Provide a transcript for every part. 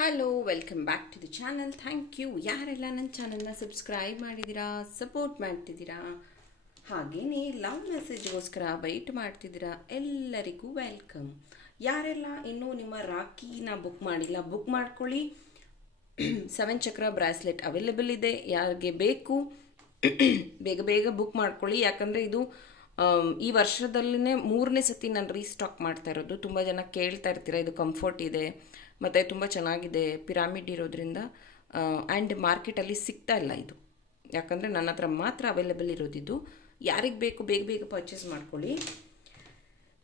Hello, welcome back to the channel. Thank you ಯಾರೆಲ್ಲ ನನ್ನ ಚಾನಲ್ನ ಸಬ್ಸ್ಕ್ರೈಬ್ ಮಾಡಿದ್ದೀರಾ, ಸಪೋರ್ಟ್ ಮಾಡ್ತಿದ್ದೀರಾ, ಹಾಗೆಯೇ ಲವ್ ಮೆಸೇಜ್ಗೋಸ್ಕರ ವೆಯ್ಟ್ ಮಾಡ್ತಿದ್ದೀರಾ, ಎಲ್ಲರಿಗೂ ವೆಲ್ಕಮ್. ಯಾರೆಲ್ಲ ಇನ್ನೂ ನಿಮ್ಮ ರಾಖಿನ ಬುಕ್ ಮಾಡಿಲ್ಲ, ಬುಕ್ ಮಾಡ್ಕೊಳ್ಳಿ. 7 ಚಕ್ರ ಬ್ರಾಸ್ಲೆಟ್ ಅವೈಲೇಬಲ್ ಇದೆ. ಯಾರಿಗೆ ಬೇಕು ಬೇಗ ಬೇಗ ಬುಕ್ ಮಾಡ್ಕೊಳ್ಳಿ. ಯಾಕಂದರೆ ಇದು ಈ ವರ್ಷದಲ್ಲೇ 3ನೇ ಸತಿ ನಾನು ರೀಸ್ಟಾಕ್ ಮಾಡ್ತಾ ಇರೋದು. ತುಂಬ ಜನ ಕೇಳ್ತಾ ಇರ್ತೀರ, ಇದು ಕಂಫರ್ಟ್ ಇದೆ ಮತ್ತು ತುಂಬ ಚೆನ್ನಾಗಿದೆ, ಪಿರಾಮಿಡ್ ಇರೋದ್ರಿಂದ. ಆ್ಯಂಡ್ ಮಾರ್ಕೆಟಲ್ಲಿ ಸಿಗ್ತಾ ಇಲ್ಲ ಇದು, ಯಾಕಂದರೆ ನನ್ನ ಹತ್ರ ಮಾತ್ರ ಅವೈಲೇಬಲ್ ಇರೋದಿದ್ದು. ಯಾರಿಗೆ ಬೇಕು ಬೇಗ ಬೇಗ ಪರ್ಚೇಸ್ ಮಾಡ್ಕೊಳ್ಳಿ.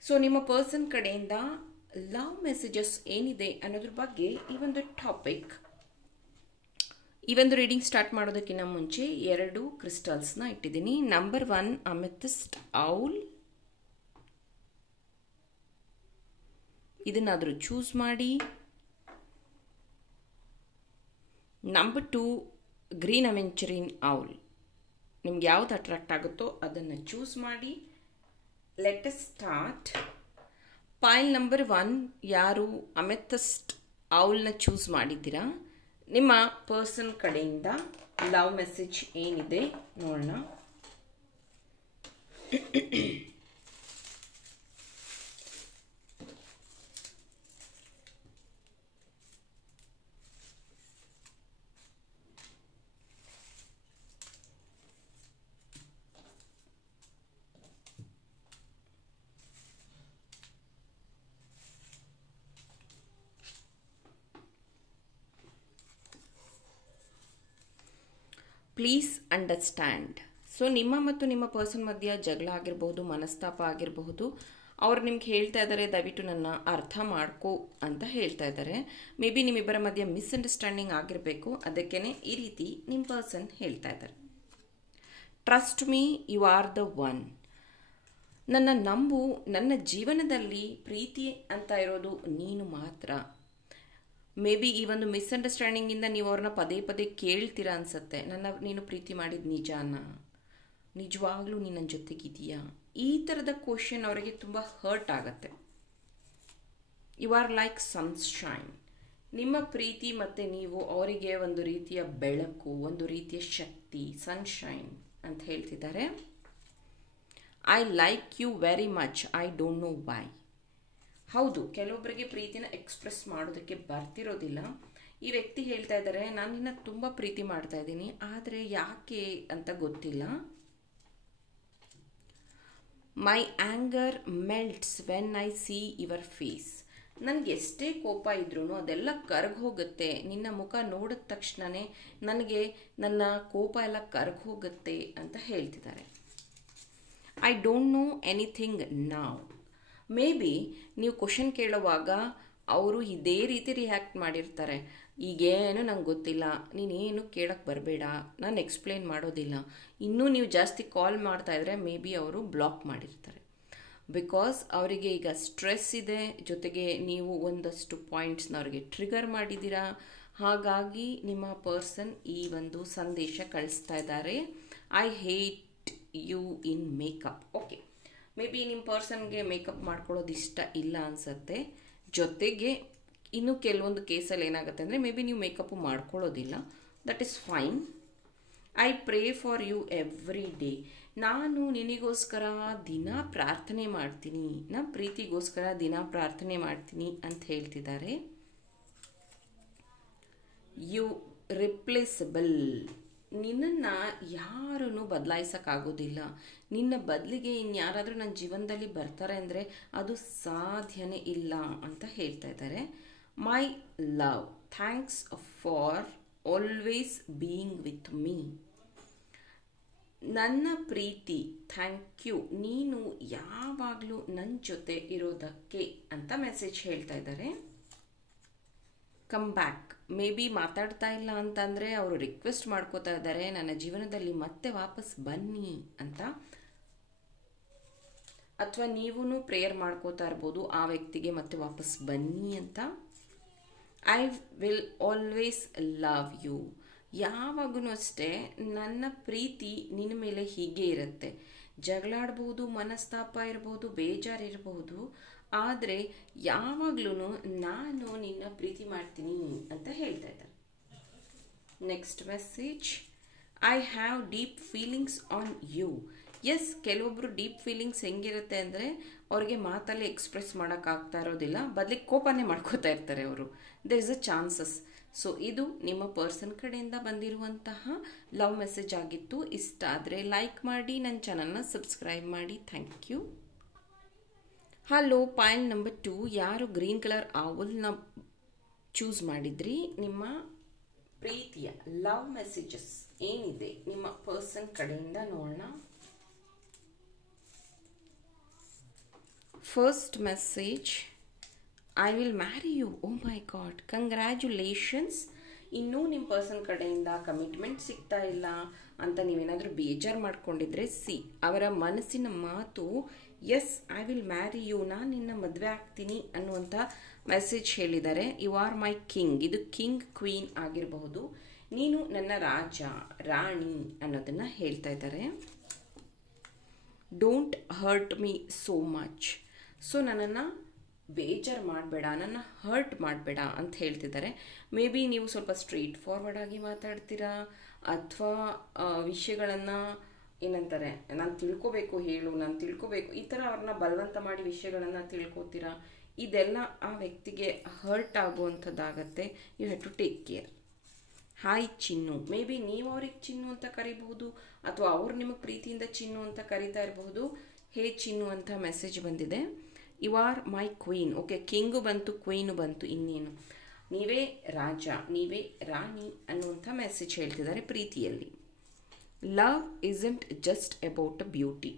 ಸೊ ನಿಮ್ಮ ಪರ್ಸನ್ ಕಡೆಯಿಂದ ಲವ್ ಮೆಸೇಜಸ್ ಏನಿದೆ ಅನ್ನೋದ್ರ ಬಗ್ಗೆ ಈ ಒಂದು ಟಾಪಿಕ್. ಈ ಒಂದು ರೀಡಿಂಗ್ ಸ್ಟಾರ್ಟ್ ಮಾಡೋದಕ್ಕಿಂತ ಮುಂಚೆ 2 ಕ್ರಿಸ್ಟಲ್ಸ್ನ ಇಟ್ಟಿದ್ದೀನಿ. ನಂಬರ್ 1 ಅಮೆಥಿಸ್ಟ್ ಔಲ್, ಇದನ್ನಾದರೂ ಚೂಸ್ ಮಾಡಿ. Number 2 green aventurine owl. ನಿಮ್ಗೆ ಯಾವ್ದು ಅಟ್ರಾಕ್ಟ್ ಆಗುತ್ತೋ ಅದನ್ನು ಚೂಸ್ ಮಾಡಿ. Let us start. Pile number 1, ಯಾರು ಅಮೆಥಿಸ್ಟ್ ಔಲ್ನ ಚೂಸ್ ಮಾಡಿದ್ದೀರಾ, ನಿಮ್ಮ ಪರ್ಸನ್ ಕಡೆಯಿಂದ ಲವ್ ಮೆಸೇಜ್ ಏನಿದೆ ನೋಡೋಣ. Please understand. ಸೊ ನಿಮ್ಮ ಮತ್ತು ನಿಮ್ಮ ಪರ್ಸನ್ ಮಧ್ಯೆ ಜಗಳ ಆಗಿರಬಹುದು, ಮನಸ್ತಾಪ ಆಗಿರಬಹುದು. ಅವ್ರು ನಿಮ್ಗೆ ಹೇಳ್ತಾ ಇದ್ದಾರೆ, ದಯವಿಟ್ಟು ನನ್ನ ಅರ್ಥ ಮಾಡ್ಕೋ ಅಂತ ಹೇಳ್ತಾ ಇದ್ದಾರೆ. ಮೇ ಬಿ ನಿಮ್ಮಿಬ್ಬರ ಮಧ್ಯೆ ಮಿಸ್ಅಂಡರ್ಸ್ಟ್ಯಾಂಡಿಂಗ್ ಆಗಿರಬೇಕು, ಅದಕ್ಕೇ ಈ ರೀತಿ ನಿಮ್ಮ ಪರ್ಸನ್ ಹೇಳ್ತಾ ಇದ್ದಾರೆ. Trust me, you are the one. ನನ್ನ ನಂಬು, ನನ್ನ ಜೀವನದಲ್ಲಿ ಪ್ರೀತಿ ಅಂತ ಇರೋದು ನೀನು ಮಾತ್ರ. ಮೇ ಬಿ ಈ ಒಂದು ಮಿಸ್ಅಂಡರ್ಸ್ಟ್ಯಾಂಡಿಂಗಿಂದ ನೀವು ಅವ್ರನ್ನ ಪದೇ ಪದೇ ಕೇಳ್ತೀರಾ ಅನ್ಸುತ್ತೆ. ನೀನು ಪ್ರೀತಿ ಮಾಡಿದ ನಿಜಾನ, ನಿಜವಾಗ್ಲೂ ನೀನು ನನ್ನ ಜೊತೆಗಿದೆಯಾ, ಈ ಥರದ ಕ್ವಶನ್ ಅವರಿಗೆ ತುಂಬ ಹರ್ಟ್ ಆಗುತ್ತೆ. You are like sunshine. ನಿಮ್ಮ ಪ್ರೀತಿ ಮತ್ತು ನೀವು ಅವರಿಗೆ ಒಂದು ರೀತಿಯ ಬೆಳಕು, ಒಂದು ರೀತಿಯ ಶಕ್ತಿ, ಸನ್ಶೈನ್ ಅಂತ ಹೇಳ್ತಿದ್ದಾರೆ. I like you very much, I don't know why. ಹೌದು, ಕೆಲವೊಬ್ಬರಿಗೆ ಪ್ರೀತಿನ ಎಕ್ಸ್ಪ್ರೆಸ್ ಮಾಡೋದಕ್ಕೆ ಬರ್ತಿರೋದಿಲ್ಲ. ಈ ವ್ಯಕ್ತಿ ಹೇಳ್ತಾ ಇದ್ದಾರೆ, ನಾನು ನಿನ್ನ ತುಂಬ ಪ್ರೀತಿ ಮಾಡ್ತಾ ಇದ್ದೀನಿ, ಆದರೆ ಯಾಕೆ ಅಂತ ಗೊತ್ತಿಲ್ಲ. My anger melts when I see your face. ನನಗೆ ಎಷ್ಟೇ ಕೋಪ ಇದ್ರೂ ಅದೆಲ್ಲ ಕರಗಿ ಹೋಗುತ್ತೆ. ನಿನ್ನ ಮುಖ ನೋಡಿದ ತಕ್ಷಣವೇ ನನಗೆ ನನ್ನ ಕೋಪ ಎಲ್ಲ ಕರಗಿ ಹೋಗುತ್ತೆ ಅಂತ ಹೇಳ್ತಿದ್ದಾರೆ. ಐ ಡೋಂಟ್ ನೋ ಎನಿಥಿಂಗ್ ನಾವ್. ಮೇ ಬಿ ನೀವು ಕ್ವಶನ್ ಕೇಳುವಾಗ ಅವರು ಇದೇ ರೀತಿ ರಿಯಾಕ್ಟ್ ಮಾಡಿರ್ತಾರೆ. ಈಗೇನು ನಂಗೆ ಗೊತ್ತಿಲ್ಲ, ನೀನೇನು ಕೇಳಕ್ಕೆ ಬರಬೇಡ, ನಾನು ಎಕ್ಸ್ಪ್ಲೇನ್ ಮಾಡೋದಿಲ್ಲ. ಇನ್ನೂ ನೀವು ಜಾಸ್ತಿ ಕಾಲ್ ಮಾಡ್ತಾಯಿದ್ರೆ ಮೇ ಬಿ ಅವರು ಬ್ಲಾಕ್ ಮಾಡಿರ್ತಾರೆ. ಬಿಕಾಸ್ ಅವರಿಗೆ ಈಗ ಸ್ಟ್ರೆಸ್ ಇದೆ, ಜೊತೆಗೆ ನೀವು ಒಂದಷ್ಟು ಪಾಯಿಂಟ್ಸ್ನ ಅವರಿಗೆ ಟ್ರಿಗರ್ ಮಾಡಿದ್ದೀರಾ. ಹಾಗಾಗಿ ನಿಮ್ಮ ಪರ್ಸನ್ ಈ ಒಂದು ಸಂದೇಶ ಕಳಿಸ್ತಾ ಇದ್ದಾರೆ, I hate you in makeup. Okay, maybe ನಿಮ್ಮ ಪರ್ಸನ್ಗೆ ಮೇಕಪ್ ಮಾಡ್ಕೊಳ್ಳೋದು ಇಷ್ಟ ಇಲ್ಲ ಅನಿಸುತ್ತೆ. ಜೊತೆಗೆ ಇನ್ನು ಕೆಲವೊಂದು ಕೇಸಲ್ಲಿ ಏನಾಗುತ್ತೆ ಅಂದರೆ ಮೇ ಬಿ ನೀವು ಮೇಕಪ್ಪು ಮಾಡ್ಕೊಳ್ಳೋದಿಲ್ಲ. That is fine. I pray for you every day. ನಾನು ನಿನಗೋಸ್ಕರ ದಿನ ಪ್ರಾರ್ಥನೆ ಮಾಡ್ತೀನಿ, ನನ್ನ ಪ್ರೀತಿಗೋಸ್ಕರ ದಿನ ಪ್ರಾರ್ಥನೆ ಮಾಡ್ತೀನಿ ಅಂತ ಹೇಳ್ತಿದ್ದಾರೆ. You replaceable. ನಿನ್ನನ್ನು ಯಾರೂ ಬದಲಾಯಿಸೋಕ್ಕಾಗೋದಿಲ್ಲ. ನಿನ್ನ ಬದಲಿಗೆ ಇನ್ಯಾರಾದರೂ ನನ್ನ ಜೀವನದಲ್ಲಿ ಬರ್ತಾರೆ ಅಂದರೆ ಅದು ಸಾಧ್ಯನೇ ಇಲ್ಲ ಅಂತ ಹೇಳ್ತಾ ಇದ್ದಾರೆ. My love, thanks for always being with me. ನನ್ನ ಪ್ರೀತಿ, ಥ್ಯಾಂಕ್ ಯು, ನೀನು ಯಾವಾಗಲೂ ನನ್ನ ಜೊತೆ ಇರೋದಕ್ಕೆ ಅಂತ ಮೆಸೇಜ್ ಹೇಳ್ತಾ ಇದ್ದಾರೆ. Come back. ಮೇ ಬಿ ಮಾತಾಡ್ತಾ ಇಲ್ಲ ಅಂತಂದರೆ ಅವರು ರಿಕ್ವೆಸ್ಟ್ ಮಾಡ್ಕೋತಾ ಇದ್ದಾರೆ, ನನ್ನ ಜೀವನದಲ್ಲಿ ಮತ್ತೆ ವಾಪಸ್ ಬನ್ನಿ ಅಂತ. ಅಥವಾ ನೀವೂ ಪ್ರೇಯರ್ ಮಾಡ್ಕೋತಾ ಇರ್ಬೋದು ಆ ವ್ಯಕ್ತಿಗೆ ಮತ್ತೆ ವಾಪಸ್ ಬನ್ನಿ ಅಂತ. I will always love you. ಯಾವಾಗೂ ಅಷ್ಟೇ ನನ್ನ ಪ್ರೀತಿ ನಿನ್ನ ಮೇಲೆ ಹೀಗೆ ಇರುತ್ತೆ. ಜಗಳಾಡ್ಬೋದು, ಮನಸ್ತಾಪ ಇರ್ಬೋದು, ಬೇಜಾರಿರ್ಬೋದು, ಆದರೆ ಯಾವಾಗ್ಲೂ ನಾನು ನಿನ್ನ ಪ್ರೀತಿ ಮಾಡ್ತೀನಿ ಅಂತ ಹೇಳ್ತಾ ಇದ್ದಾರೆ. Next message, I have deep feelings on you. Yes, ಕೆಲವೊಬ್ರು ಡೀಪ್ ಫೀಲಿಂಗ್ಸ್ ಹೆಂಗಿರುತ್ತೆ ಅಂದರೆ ಅವ್ರಿಗೆ ಮಾತಲ್ಲಿ ಎಕ್ಸ್ಪ್ರೆಸ್ ಮಾಡೋಕ್ಕಾಗ್ತಾ ಇರೋದಿಲ್ಲ, ಬದಲಿಗೆ ಕೋಪನೇ ಮಾಡ್ಕೋತಾ ಇರ್ತಾರೆ ಅವರು. There is a chances. So ಇದು ನಿಮ್ಮ ಪರ್ಸನ್ ಕಡೆಯಿಂದ ಬಂದಿರುವಂತಹ ಲವ್ ಮೆಸೇಜ್ ಆಗಿತ್ತು. ಇಷ್ಟ ಆದರೆ ಲೈಕ್ ಮಾಡಿ, ನನ್ನ ಚಾನಲ್ನ ಸಬ್ಸ್ಕ್ರೈಬ್ ಮಾಡಿ. Thank you. Hello, pile number 2, ಯಾರು ಗ್ರೀನ್ ಕಲರ್ ಆವಲ್ನ ಚೂಸ್ ಮಾಡಿದ್ರಿ, ನಿಮ್ಮ ಪ್ರೀತಿಯ ಲವ್ ಮೆಸೇಜಸ್ ಏನಿದೆ ನಿಮ್ಮ ಪರ್ಸನ್ ಕಡೆಯಿಂದ ನೋಡೋಣ. First message, I will marry you. Oh my god, congratulations. ಇನ್ನೂ ನಿಮ್ಮ ಪರ್ಸನ್ ಕಡೆಯಿಂದ ಕಮಿಟ್ಮೆಂಟ್ ಸಿಗ್ತಾ ಇಲ್ಲ ಅಂತ ನೀವೇನಾದರೂ ಬೇಜಾರು ಮಾಡ್ಕೊಂಡಿದ್ರೆ, ಅವರ ಮನಸ್ಸಿನ ಮಾತು yes, I will marry you, ನಾನು ನಿನ್ನ ಮದುವೆ ಆಗ್ತೀನಿ ಅನ್ನುವಂಥ ಮೆಸೇಜ್ ಹೇಳಿದ್ದಾರೆ. You are my king. ಇದು ಕಿಂಗ್ ಕ್ವೀನ್ ಆಗಿರಬಹುದು. ನೀನು ನನ್ನ ರಾಜ ರಾಣಿ ಅನ್ನೋದನ್ನು ಹೇಳ್ತಾ ಇದ್ದಾರೆ. Don't hurt me so much. So ನನ್ನನ್ನು ಬೇಜಾರು ಮಾಡಬೇಡ, ನನ್ನ ಹರ್ಟ್ ಮಾಡಬೇಡ ಅಂತ ಹೇಳ್ತಿದ್ದಾರೆ. ಮೇ ಬಿ ನೀವು ಸ್ವಲ್ಪ ಸ್ಟ್ರೈಟ್ ಫಾರ್ವರ್ಡ್ ಆಗಿ ಮಾತಾಡ್ತೀರಾ, ಅಥವಾ ವಿಷಯಗಳನ್ನು ಏನಂತಾರೆ, ನಾನು ತಿಳ್ಕೊಬೇಕು ಹೇಳು, ನಾನು ತಿಳ್ಕೊಬೇಕು, ಈ ಥರ ಅವ್ರನ್ನ ಬಲವಂತ ಮಾಡಿ ವಿಷಯಗಳನ್ನು ತಿಳ್ಕೊತೀರಾ. ಇದೆಲ್ಲ ಆ ವ್ಯಕ್ತಿಗೆ ಹರ್ಟ್ ಆಗುವಂಥದ್ದಾಗತ್ತೆ. You have to take care. Hi ಚಿನ್ನು. ಮೇ ಬಿ ನೀವು ಅವ್ರಿಗೆ ಚಿನ್ನು ಅಂತ ಕರಿಬಹುದು, ಅಥವಾ ಅವ್ರು ನಿಮಗೆ ಪ್ರೀತಿಯಿಂದ ಚಿನ್ನು ಅಂತ ಕರಿತಾ ಇರಬಹುದು. ಹೇ ಚಿನ್ನು ಅಂತ ಮೆಸೇಜ್ ಬಂದಿದೆ. You are my queen. Okay, king ಬಂತು, ಕ್ವೀನು ಬಂತು, ಇನ್ನೇನು, ನೀವೇ ರಾಜ, ನೀವೇ ರಾಣಿ ಅನ್ನುವಂಥ ಮೆಸೇಜ್ ಹೇಳ್ತಿದ್ದಾರೆ ಪ್ರೀತಿಯಲ್ಲಿ. Love isn't just about a beauty.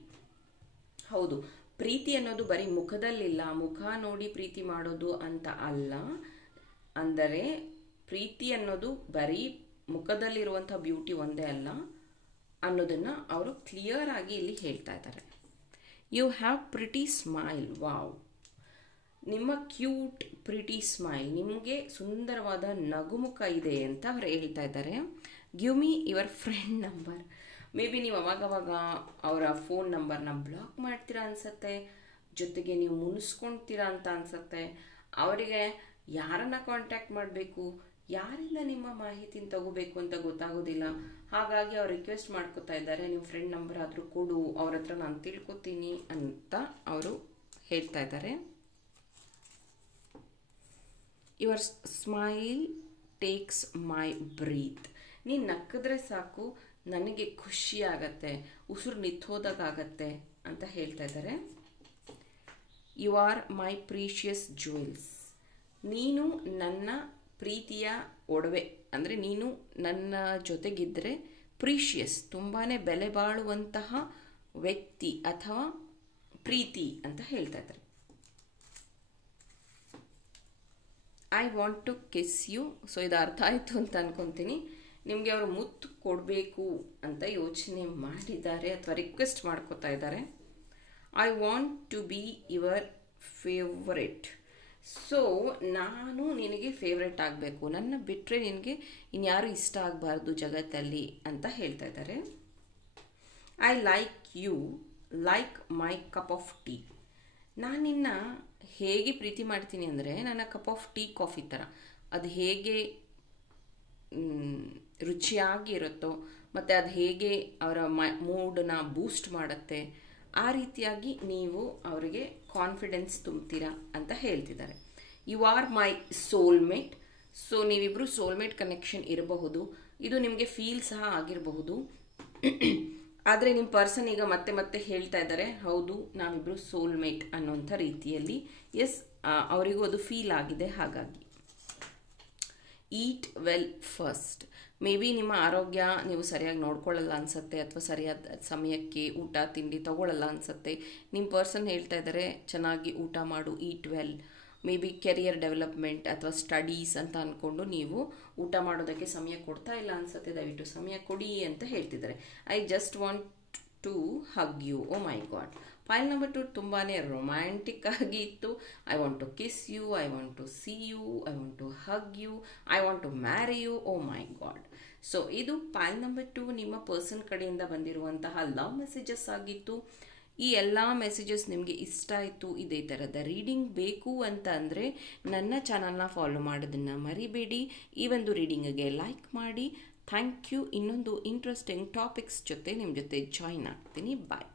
ಹೌದು, ಪ್ರೀತಿ ಅನ್ನೋದು ಬರೀ ಮುಖದಲ್ಲಿಲ್ಲ, ಮುಖ ನೋಡಿ ಪ್ರೀತಿ ಮಾಡೋದು ಅಂತ ಅಲ್ಲ. ಅಂದರೆ ಪ್ರೀತಿ ಅನ್ನೋದು ಬರೀ ಮುಖದಲ್ಲಿರುವಂಥ ಬ್ಯೂಟಿ ಒಂದೇ ಅಲ್ಲ ಅನ್ನೋದನ್ನು ಅವರು ಕ್ಲಿಯರ್ ಆಗಿ ಇಲ್ಲಿ ಹೇಳ್ತಾ ಇದ್ದಾರೆ. You have pretty smile. Wow, ನಿಮ್ಮ ಕ್ಯೂಟ್ ಪ್ರಿಟಿ ಸ್ಮೈಲ್, ನಿಮಗೆ ಸುಂದರವಾದ ನಗುಮುಖ ಇದೆ ಅಂತ ಅವ್ರು ಹೇಳ್ತಾ ಇದ್ದಾರೆ. Give me your friend number. Maybe ನೀವು ಅವಾಗವಾಗ ಅವರ ಫೋನ್ ನಂಬರ್ನ ಬ್ಲಾಕ್ ಮಾಡ್ತೀರಾ ಅನಿಸತ್ತೆ, ಜೊತೆಗೆ ನೀವು ಮುನಿಸ್ಕೊಳ್ತೀರಾ ಅಂತ ಅನಿಸತ್ತೆ. ಅವರಿಗೆ ಯಾರನ್ನ ಕಾಂಟ್ಯಾಕ್ಟ್ ಮಾಡಬೇಕು, ಯಾರಿಂದ ನಿಮ್ಮ ಮಾಹಿತಿನ ತಗೋಬೇಕು ಅಂತ ಗೊತ್ತಾಗೋದಿಲ್ಲ. ಹಾಗಾಗಿ ಅವ್ರು ರಿಕ್ವೆಸ್ಟ್ ಮಾಡ್ಕೋತಾ ಇದ್ದಾರೆ, ನಿಮ್ಮ ಫ್ರೆಂಡ್ ನಂಬರ್ ಆದರೂ ಕೊಡು, ಅವ್ರ ಹತ್ರ ನಾನು ತಿಳ್ಕೊತೀನಿ ಅಂತ ಅವರು ಹೇಳ್ತಾ ಇದ್ದಾರೆ. Your smile takes my breath. ನೀನು ನಕ್ಕಿದ್ರೆ ಸಾಕು, ನನಗೆ ಖುಷಿ ಆಗತ್ತೆ, ಉಸಿರು ನಿಂತೋದಾಗತ್ತೆ ಅಂತ ಹೇಳ್ತಾ ಇದ್ದಾರೆ. You are my precious jewels. ನೀನು ನನ್ನ ಪ್ರೀತಿಯ ಒಡವೆ, ಅಂದರೆ ನೀನು ನನ್ನ ಜೊತೆಗಿದ್ದರೆ ಪ್ರೀಶಿಯಸ್, ತುಂಬಾ ಬೆಲೆ ಬಾಳುವಂತಹ ವ್ಯಕ್ತಿ ಅಥವಾ ಪ್ರೀತಿ ಅಂತ ಹೇಳ್ತಾ ಇದ್ದಾರೆ. I want to kiss you. So ಇದು ಅರ್ಥ ಆಯಿತು ಅಂತ ಅನ್ಕೊತೀನಿ. ನಿಮಗೆ ಅವರು ಮುತ್ತು ಕೊಡಬೇಕು ಅಂತ ಯೋಚನೆ ಮಾಡಿದ್ದಾರೆ ಅಥವಾ ರಿಕ್ವೆಸ್ಟ್ ಮಾಡ್ಕೋತಾ ಇದ್ದಾರೆ. I want to be your favourite. So ನಾನು ನಿನಗೆ ಫೇವ್ರೆಟ್ ಆಗಬೇಕು, ನನ್ನ ಬಿಟ್ಟರೆ ನಿನಗೆ ಇನ್ಯಾರು ಇಷ್ಟ ಆಗಬಾರ್ದು ಜಗತ್ತಲ್ಲಿ ಅಂತ ಹೇಳ್ತಾ ಇದ್ದಾರೆ. I like you like my cup of tea. ನಾನು ನಿನ್ನ ಹೇಗೆ ಪ್ರೀತಿ ಮಾಡ್ತೀನಿ ಅಂದರೆ ನನ್ನ ಕಪ್ ಆಫ್ ಟೀ ಕಾಫಿ ಥರ, ಅದು ಹೇಗೆ ರುಚಿಯಾಗಿ ಇರುತ್ತೋ ಮತ್ತು ಅದು ಹೇಗೆ ಅವರ ಮೂಡನ್ನ ಬೂಸ್ಟ್ ಮಾಡುತ್ತೆ, ಆ ರೀತಿಯಾಗಿ ನೀವು ಅವರಿಗೆ ಕಾನ್ಫಿಡೆನ್ಸ್ ತುಂಬ್ತೀರಾ ಅಂತ ಹೇಳ್ತಿದ್ದಾರೆ. You are my soulmate. So ನೀವಿಬ್ಬರು ಸೋಲ್ಮೇಟ್ ಕನೆಕ್ಷನ್ ಇರಬಹುದು, ಇದು ನಿಮಗೆ ಫೀಲ್ ಸಹ ಆಗಿರಬಹುದು. ಆದರೆ ನಿಮ್ಮ ಪರ್ಸನ್ ಈಗ ಮತ್ತೆ ಮತ್ತೆ ಹೇಳ್ತಾ ಇದ್ದಾರೆ, ಹೌದು ನಾವಿಬ್ಬರು ಸೋಲ್ಮೇಟ್ ಅನ್ನೋಂಥ ರೀತಿಯಲ್ಲಿ. ಎಸ್, ಅವರಿಗೂ ಅದು ಫೀಲ್ ಆಗಿದೆ. ಹಾಗಾಗಿ ಈಟ್ ವೆಲ್ ಫಸ್ಟ್. ಮೇ ಬಿ ನಿಮ್ಮ ಆರೋಗ್ಯ ನೀವು ಸರಿಯಾಗಿ ನೋಡ್ಕೊಳ್ಳಲ್ಲ ಅನಿಸುತ್ತೆ, ಅಥವಾ ಸರಿಯಾದ ಸಮಯಕ್ಕೆ ಊಟ ತಿಂಡಿ ತಗೊಳ್ಳಲ್ಲ ಅನಿಸುತ್ತೆ. ನಿಮ್ಮ ಪರ್ಸನ್ ಹೇಳ್ತಾ ಇದ್ದಾರೆ ಚೆನ್ನಾಗಿ ಊಟ ಮಾಡು, eat well. Maybe career development ಅಥವಾ ಸ್ಟಡೀಸ್ ಅಂತ ಅಂದ್ಕೊಂಡು ನೀವು ಊಟ ಮಾಡೋದಕ್ಕೆ ಸಮಯ ಕೊಡ್ತಾ ಇಲ್ಲ ಅನಿಸುತ್ತೆ, ದಯವಿಟ್ಟು ಸಮಯ ಕೊಡಿ ಅಂತ ಹೇಳ್ತಿದ್ದಾರೆ. I just want to hug you. Oh my god, file number 2 ತುಂಬಾ ರೊಮ್ಯಾಂಟಿಕ್ ಆಗಿ ಇತ್ತು. I want to kiss you, I want to see you, I want to hug you, I want to marry you. Oh my god. So ಇದು file number 2 ನಿಮ್ಮ person ಕಡೆಯಿಂದ ಬಂದಿರುವಂತಹ love messages ಆಗಿತ್ತು. ಈ ಎಲ್ಲ ಮೆಸೇಜಸ್ ನಿಮಗೆ ಇಷ್ಟ ಆಯಿತು, ಇದೇ ಥರದ ರೀಡಿಂಗ್ ಬೇಕು ಅಂತ ಅಂದರೆ ನನ್ನ ಚಾನಲ್ನ ಫಾಲೋ ಮಾಡೋದನ್ನು ಮರಿಬೇಡಿ. ಈ ಒಂದು ರೀಡಿಂಗಿಗೆ ಲೈಕ್ ಮಾಡಿ. Thank you. ಇನ್ನೊಂದು ಇಂಟ್ರೆಸ್ಟಿಂಗ್ ಟಾಪಿಕ್ಸ್ ಜೊತೆ ನಿಮ್ಮ ಜೊತೆ ಜಾಯಿನ್ ಆಗ್ತೀನಿ. ಬಾಯ್.